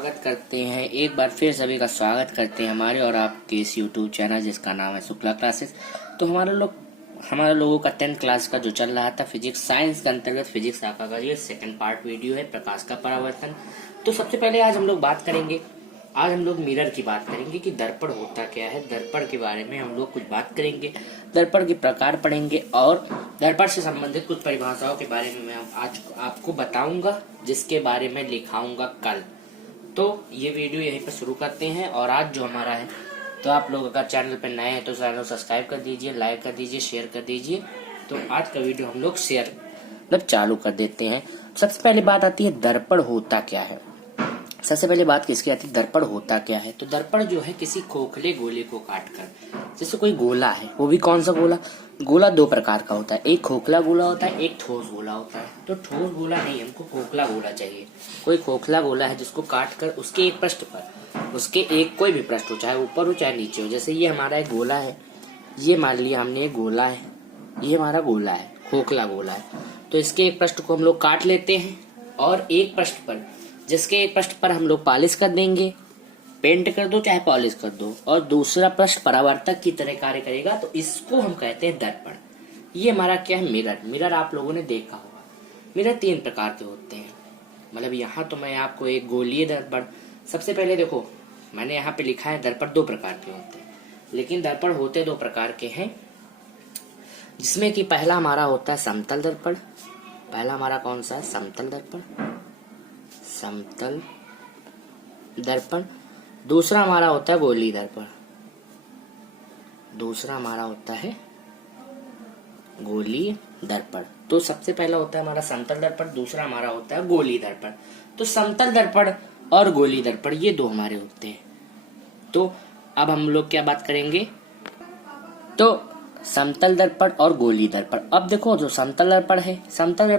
स्वागत करते हैं एक बार फिर सभी का स्वागत करते हैं हमारे और आपके इस यूट्यूब चैनल जिसका नाम है शुक्ला क्लासेस। तो हमारे लोगों का 10th क्लास का जो चल रहा था फिजिक्स साइंस के अंतर्गत फिजिक्स आपका का ये सेकंड पार्ट वीडियो है प्रकाश का परावर्तन। तो सबसे पहले आज हम लोग मिरर की बात करेंगे कि दर्पण होता क्या है। दर्पण के बारे में हम लोग कुछ बात करेंगे, दर्पण के प्रकार पढ़ेंगे और दर्पण से संबंधित कुछ परिभाषाओं के बारे में मैं आज आपको बताऊंगा जिसके बारे में लिखाऊंगा कल। तो ये वीडियो यहीं पर शुरू करते हैं। और आज जो हमारा है तो आप लोग अगर चैनल पर नए हैं तो चैनल सब्सक्राइब कर दीजिए, लाइक कर दीजिए, शेयर कर दीजिए। तो आज का वीडियो हम लोग चालू कर देते हैं। सबसे पहले बात आती है दर्पण होता क्या है। सबसे पहले बात किसकी आती है, दर्पण होता क्या है। तो दर्पण जो है किसी खोखले गोले को काटकर, जैसे कोई गोला है, वो भी कौन सा गोला दो प्रकार का होता है, एक खोखला गोला होता है, एक ठोस गोला होता है। तो ठोस गोला नहीं, हमको खोखला गोला चाहिए। कोई खोखला गोला है जिसको काट कर उसके एक पृष्ठ पर, उसके एक कोई भी पृष्ठ हो, चाहे ऊपर हो चाहे नीचे हो। जैसे ये हमारा एक गोला है, ये मान लिया हमने एक गोला है, ये हमारा गोला है, खोखला गोला है। तो इसके एक पृष्ठ को हम लोग काट लेते हैं और एक पृष्ठ पर, जिसके एक पृष्ठ पर हम लोग पॉलिश कर देंगे, पेंट कर दो चाहे पॉलिश कर दो, और दूसरा पृष्ठ परावर्तक की तरह कार्य करेगा। तो इसको हम कहते हैं दर्पण। ये हमारा क्या है, मिरर आप लोगों ने देखा होगा। मिरर 3 प्रकार के होते हैं। मतलब यहाँ तो मैं आपको एक गोलीय दर्पण, सबसे पहले देखो मैंने यहाँ पे लिखा है दर्पण 2 प्रकार के होते हैं, लेकिन दर्पण होते 2 प्रकार के हैं, जिसमें कि पहला हमारा होता है समतल दर्पण। पहला हमारा कौन सा है, समतल दर्पण। दूसरा हमारा होता है गोलीय दर्पण। तो सबसे पहला होता है हमारा समतल दर्पण, दूसरा हमारा होता है गोलीय दर्पण। तो समतल दर्पण और गोलीय दर्पण ये 2 हमारे होते हैं। तो अब हम लोग क्या बात करेंगे, तो समतल दर्पण और गोलीय दर्पण। अब देखो जो समतल दर्पण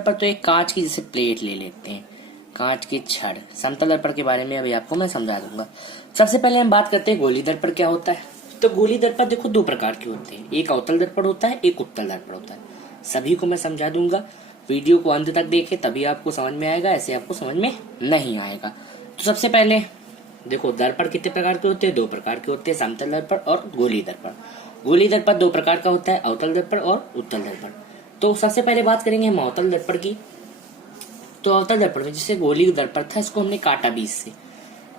तो एक कांच की जैसे प्लेट ले लेते हैं, कांच की छड़। समतल दर्पण के बारे में अभी आपको मैं समझा दूंगा। सबसे पहले हम बात करते हैं गोलीय दर्पण क्या होता है। तो गोलीय दर्पण देखो 2 प्रकार के होते हैं, एक अवतल दर्पण होता है, एक उत्तल दर्पण होता है। सभी को मैं समझा दूंगा, वीडियो को अंत तक देखें तभी आपको समझ में आएगा, ऐसे आपको समझ में नहीं आएगा। तो सबसे पहले देखो दर्पण कितने प्रकार के होते हैं, 2 प्रकार के होते हैं, समतल दर्पण और गोलीय दर्पण। गोलीय दर्पण 2 प्रकार का होता है, अवतल दर्पण और उत्तल दर्पण। तो सबसे पहले बात करेंगे हम अवतल दर्पण की। तो अवतल दर्पण में जैसे गोलीय दर्पण था, इसको हमने काटा बीच से।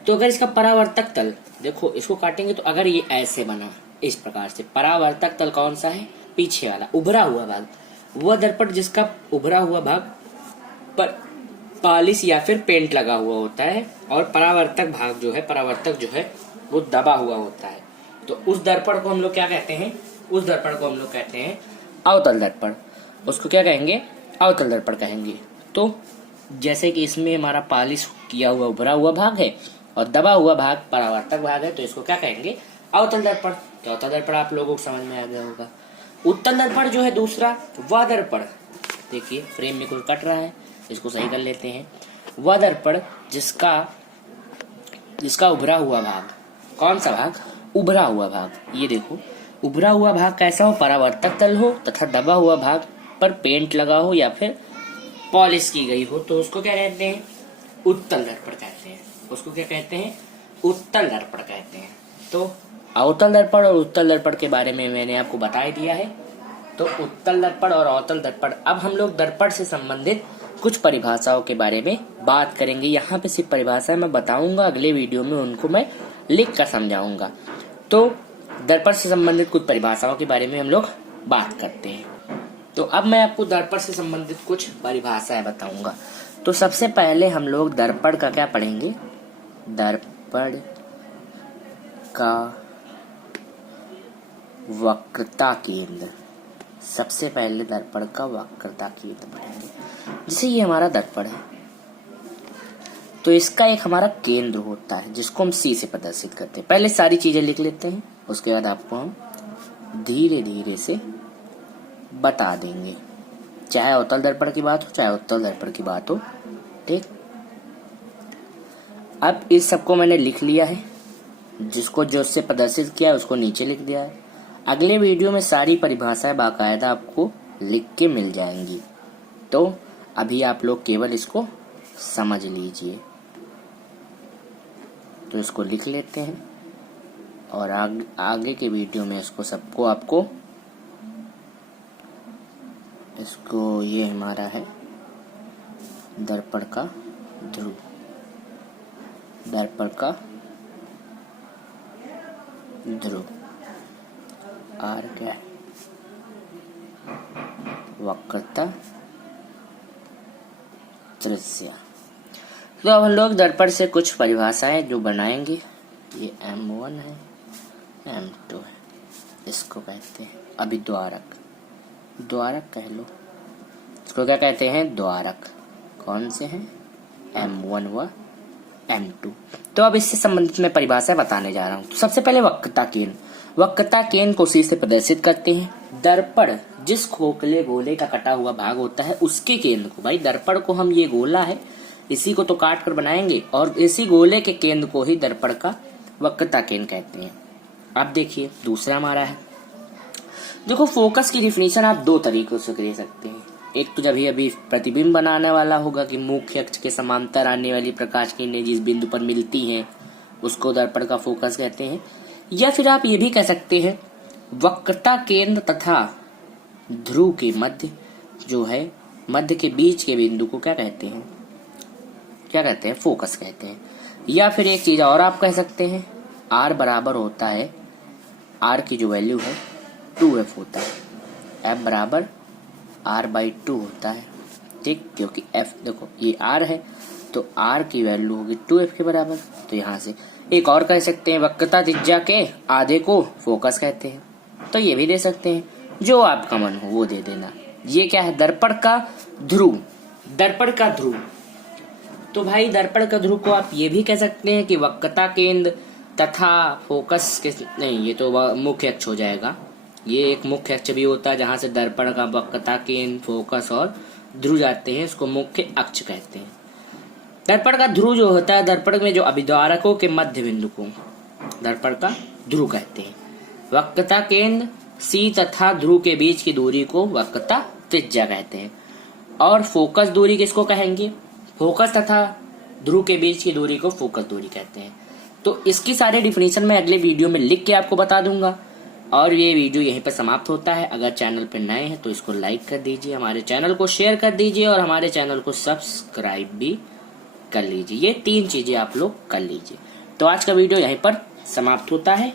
तो अगर इसका परावर्तक तल देखो, इसको काटेंगे तो अगर ये ऐसे बना इस प्रकार से, परावर्तक तल कौन सा है, पीछे वाला उभरा हुआ भाग, वह दर्पण जिसका उभरा हुआ भाग पर पॉलिश या फिर पेंट लगा हुआ होता है, और परावर्तक जो है वो दबा हुआ होता है। तो उस दर्पण को हम लोग क्या कहते हैं, अवतल दर्पण। उसको क्या कहेंगे, अवतल दर्पण कहेंगे। तो जैसे कि इसमें हमारा पॉलिश किया हुआ उभरा हुआ भाग है और दबा हुआ भाग परावर्तक भाग है, तो इसको क्या कहेंगे, अवतल दर्पण। तो अवतल दर्पण आप लोगों को समझ में आ गया होगा। उत्तल दर्पण जो है दूसरा, वह दर्पण, देखिए फ्रेम में कुछ कट रहा है, इसको सही कर लेते हैं। वह दर्पण जिसका उभरा हुआ भाग, कौन सा भाग, उभरा हुआ भाग। ये देखो उभरा हुआ भाग कैसा हो, परावर्तक तल हो तथा दबा हुआ भाग पर पेंट लगा हो या फिर पॉलिश की गई हो, तो उसको क्या कहते हैं, उत्तल दर्पण कहते हैं। उत्तल दर्पण कहते हैं। तो अवतल दर्पण और उत्तल दर्पण के बारे में मैंने आपको बता ही दिया है। तो उत्तल दर्पण और अवतल दर्पण। अब हम लोग दर्पण से संबंधित कुछ परिभाषाओं के बारे में बात करेंगे। यहाँ पे सिर्फ परिभाषाएं मैं बताऊंगा, अगले वीडियो में उनको मैं लिख कर समझाऊंगा। तो दर्पण से संबंधित कुछ परिभाषाओं के बारे में हम लोग बात करते हैं। तो अब मैं आपको दर्पण से संबंधित कुछ परिभाषाएं बताऊंगा। तो सबसे पहले हम लोग दर्पण का क्या पढ़ेंगे, दर्पण का वक्रता केंद्र। सबसे पहले दर्पण का वक्रता केंद्र पढ़ेंगे। जैसे ये हमारा दर्पण है, तो इसका एक हमारा केंद्र होता है जिसको हम C से प्रदर्शित करते हैं। पहले सारी चीजें लिख लेते हैं, उसके बाद आपको हम धीरे धीरे से बता देंगे, चाहे अवतल दर्पण की बात हो चाहे उत्तल दर्पण की बात हो। ठीक, अब इस सबको मैंने लिख लिया है, जिसको जो से प्रदर्शित किया है उसको नीचे लिख दिया है। अगले वीडियो में सारी परिभाषाएं बाकायदा आपको लिख के मिल जाएंगी। तो अभी आप लोग केवल इसको समझ लीजिए। तो इसको लिख लेते हैं और आगे के वीडियो में इसको सबको आपको इसको ये हमारा है दर्पण का ध्रुव, दर्पण का ध्रुव आर क्या है, वक्रता त्रिज्या। तो अब हम लोग दर्पण से कुछ परिभाषाएं जो बनाएंगे। ये M1 है, M2 है, इसको कहते हैं अभिद्वारक, द्वारक कह लो। इसको क्या कहते हैं? द्वारक। कौन से हैं? M1 व M2। तो अब इससे संबंधित मैं परिभाषा बताने जा रहा हूँ। तो सबसे पहले वक्रता केंद्र, वक्रता केंद्र को C से प्रदर्शित करते हैं। दर्पण जिस खोखले गोले का कटा हुआ भाग होता है उसके केंद्र को, भाई दर्पण को हम ये गोला है इसी को तो काट कर बनाएंगे और इसी गोले के केंद्र को ही दर्पण का वक्रता केंद्र कहते हैं। अब देखिए दूसरा हमारा है, देखो फोकस की डिफिनीशन आप दो तरीकों से दे सकते हैं। एक तो जब ही अभी प्रतिबिंब बनाने वाला होगा कि मुख्य अक्ष के समांतर आने वाली प्रकाश किरणें जिस बिंदु पर मिलती हैं उसको दर्पण का फोकस कहते हैं। या फिर आप ये भी कह सकते हैं वक्रता केंद्र तथा ध्रुव के मध्य जो है, मध्य के बीच के बिंदु को क्या कहते हैं? क्या कहते हैं? फोकस कहते हैं। या फिर एक चीज और आप कह सकते हैं R बराबर होता है, R की जो वैल्यू है 2F होता है, F बराबर R/2 होता है, ठीक, क्योंकि F देखो ये R है तो R की वैल्यू होगी 2F के बराबर। तो यहाँ से एक और कह सकते हैं वक्रता त्रिज्या के आधे को फोकस कहते हैं, तो ये भी दे सकते हैं, जो आपका मन हो वो दे देना। ये क्या है? दर्पण का ध्रुव, दर्पण का ध्रुव। तो भाई दर्पण का ध्रुव को आप ये भी कह सकते हैं कि वक्रता केंद्र तथा फोकस के, नहीं ये तो मुख्य अक्ष हो जाएगा, ये एक मुख्य अक्ष भी होता है जहां से दर्पण का वक्रता केंद्र, फोकस और ध्रुव जाते हैं, इसको मुख्य अक्ष कहते हैं। दर्पण का ध्रुव जो होता है, दर्पण में जो अभिद्वारकों के मध्य बिंदु को दर्पण का ध्रुव कहते हैं। वक्रता केंद्र C तथा ध्रुव के बीच की दूरी को वक्रता त्रिज्या कहते हैं। और फोकस दूरी किसको कहेंगे? फोकस तथा ध्रुव के बीच की दूरी को फोकस दूरी कहते हैं। तो इसकी सारी डिफिनीशन मैं अगले वीडियो में लिख के आपको बता दूंगा। और ये वीडियो यहीं पर समाप्त होता है। अगर चैनल पर नए हैं तो इसको लाइक कर दीजिए, हमारे चैनल को शेयर कर दीजिए और हमारे चैनल को सब्सक्राइब भी कर लीजिए। ये 3 चीजें आप लोग कर लीजिए। तो आज का वीडियो यहीं पर समाप्त होता है।